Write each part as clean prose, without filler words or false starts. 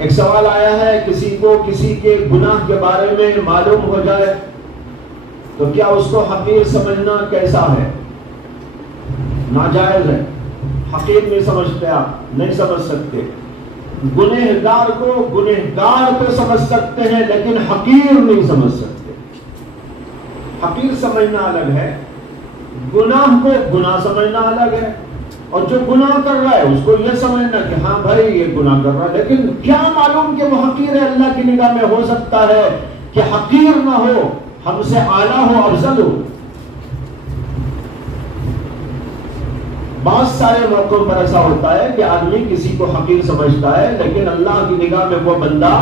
ایک سوال آیا ہے، کسی کو کسی کے گناہ کے بارے میں معلوم ہو جائے تو کیا اس کو حقیر سمجھنا کیسا ہے؟ ناجائز ہے، حقیر نہیں سمجھتے، آپ نہیں سمجھ سکتے۔ گنہگار کو گنہگار تو سمجھ سکتے ہیں لیکن حقیر نہیں سمجھ سکتے۔ حقیر سمجھنا الگ ہے، گناہ کو گناہ سمجھنا الگ ہے، اور جو گناہ کر رہا ہے اس کو یہ سمجھنا کہ ہاں بھائی یہ گناہ کر رہا ہے، لیکن کیا معلوم کہ وہ حقیر ہے؟ اللہ کی نگاہ میں ہو سکتا ہے کہ حقیر نہ ہو، ہم سے اعلیٰ ہو، افضل ہو۔ بہت سارے موقعوں پر ایسا ہوتا ہے کہ آدمی کسی کو حقیر سمجھتا ہے، لیکن اللہ کی نگاہ میں وہ بندہ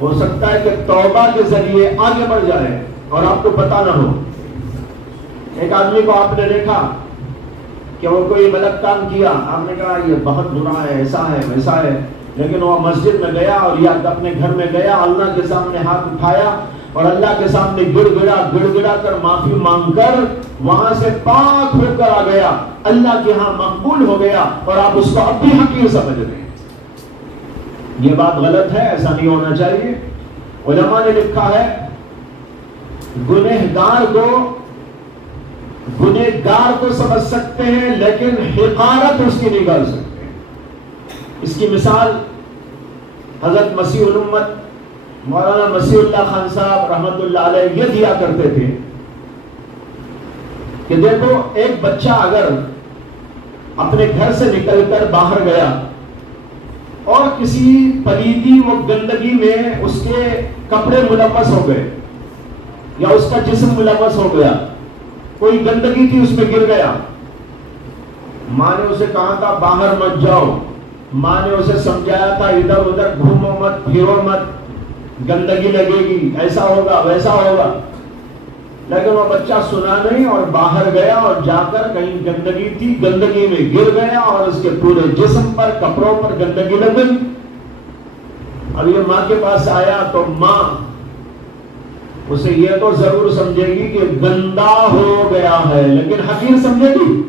ہو سکتا ہے کہ توبہ کے ذریعے آگے بڑھ جائے اور آپ کو پتہ نہ ہو۔ ایک آدمی کو آپ نے دیکھا کہ وہ کوئی غلط کام کیا، آپ نے کہا یہ بہت برا ہے، ایسا ہے ویسا ہے، لیکن وہ مسجد میں گیا اور یا اپنے گھر میں گیا، اللہ کے سامنے ہاتھ اٹھایا اور اللہ کے سامنے گڑ گڑا کر معافی مانگ کر وہاں سے پاک ہو کر آ گیا، اللہ کے ہاں مقبول ہو گیا، اور آپ اس کو اب بھی حقیر سمجھ رہے ہیں۔ یہ بات غلط ہے، ایسا نہیں ہونا چاہیے۔ علماء نے لکھا ہے گنہگار کو سمجھ سکتے ہیں لیکن حقارت اس کی نہیں کر سکتے۔ اس کی مثال حضرت مسیح الامت مولانا مسیح اللہ خان صاحب رحمت اللہ علیہ یہ دیا کرتے تھے کہ دیکھو، ایک بچہ اگر اپنے گھر سے نکل کر باہر گیا اور کسی پلیدی و گندگی میں اس کے کپڑے ملوث ہو گئے یا اس کا جسم ملوث ہو گیا، کوئی گندگی تھی اس میں گر گیا، ماں نے اسے کہا تھا باہر مت جاؤ، ماں نے اسے سمجھایا تھا ادھر ادھر گھومو مت، پھرو مت، گندگی لگے گی، ایسا ہوگا ویسا ہوگا، لیکن وہ بچہ سنا نہیں اور باہر گیا اور جا کر کہیں گندگی تھی، گندگی میں گر گیا اور اس کے پورے جسم پر کپڑوں پر گندگی لگ گئی۔ اب یہ ماں کے پاس آیا تو ماں اسے یہ تو ضرور سمجھے گی کہ گندا ہو گیا ہے، لیکن حقیر سمجھے گی؟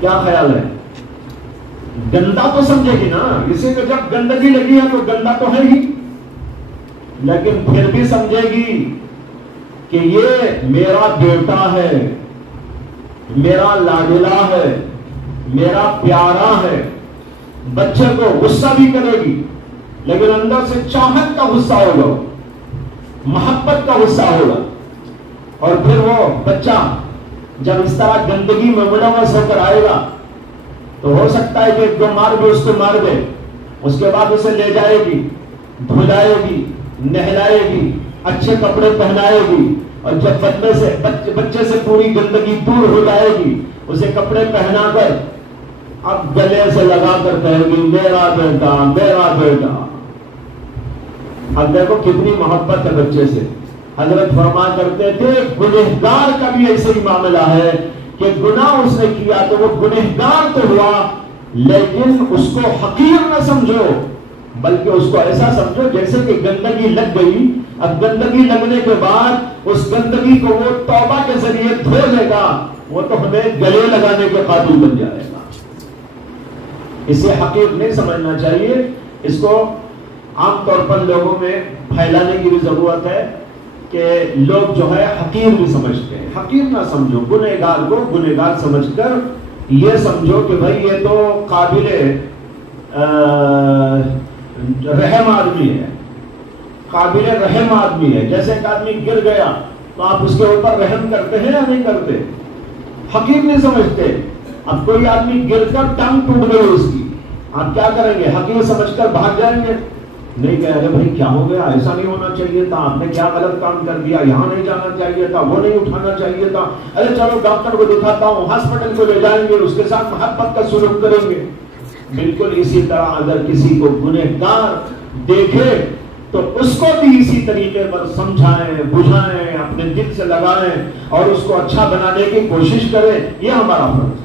کیا خیال ہے؟ گندا تو سمجھے گی نا، اسی کو جب گندگی لگی ہے تو گندا تو ہے ہی، لیکن پھر بھی سمجھے گی کہ یہ میرا بیٹا ہے، میرا لاڈلا ہے، میرا پیارا ہے۔ بچے کو غصہ بھی کرے گی لیکن اندر سے چاہت کا غصہ ہوگا، محبت کا غصہ ہوگا، اور پھر وہ بچہ جب اس طرح گندگی میں ملوث ہو کر آئے گا تو ہو سکتا ہے کہ ایک دو مار بھی اس کو مار دے، اس کے بعد اسے لے جائے گی، دھلائے گی، نہلائے گی، اچھے کپڑے پہنائے گی، اور جب بچے سے پوری گندگی دور ہو جائے گی، اسے کپڑے پہنا کر اب گلے سے لگا کر کہے گی میرا بیٹا میرا بیٹا۔ اب دیکھو کتنی محبت ہے بچے سے۔ حضرت فرما کرتے تھے گنہگار کا بھی ایسے ہی معاملہ ہے کہ گناہ اس نے کیا تو وہ گنہگار تو ہوا، لیکن اس کو حقیر نہ سمجھو، بلکہ اس کو ایسا سمجھو جیسے کہ گندگی لگ گئی، اب گندگی لگنے کے بعد اس گندگی کو وہ توبہ کے ذریعے دھو لے گا، وہ تو ہمیں گلے لگانے کے قابل بن جائے گا۔ اسے حقیر نہیں سمجھنا چاہیے، اس کو عام طور پر لوگوں میں پھیلانے کی بھی ضرورت ہے کہ لوگ جو ہے حقیر بھی سمجھتے ہیں۔ حقیر نہ سمجھو، گنہگار کو گنہگار سمجھ کر یہ سمجھو کہ بھائی یہ تو قابل رحم آدمی ہے، قابل رحم آدمی ہے۔ جیسے ایک آدمی گر گیا تو آپ اس کے اوپر رحم کرتے ہیں یا نہیں کرتے؟ حقیر نہیں سمجھتے۔ اب کوئی آدمی گر کر ٹانگ ٹوٹ گئی اس کی، آپ کیا کریں گے؟ حقیر سمجھ کر بھاگ جائیں گے؟ نہیں کہہ رہے بھائی کیا ہو گیا، ایسا نہیں ہونا چاہیے تھا، آپ نے کیا غلط کام کر دیا، یہاں نہیں جانا چاہیے تھا، وہ نہیں اٹھانا چاہیے تھا، ارے چلو ڈاکٹر کو دکھاتا ہوں، ہاسپٹل کو لے جائیں گے، اس کے ساتھ محبت کا سلوک کریں گے۔ بالکل اسی طرح اگر کسی کو گنہگار دیکھے تو اس کو بھی اسی طریقے پر سمجھائیں، بجھائیں، اپنے دل سے لگائیں اور اس کو اچھا بنانے کی کوشش کریں، یہ ہمارا فرض ہے۔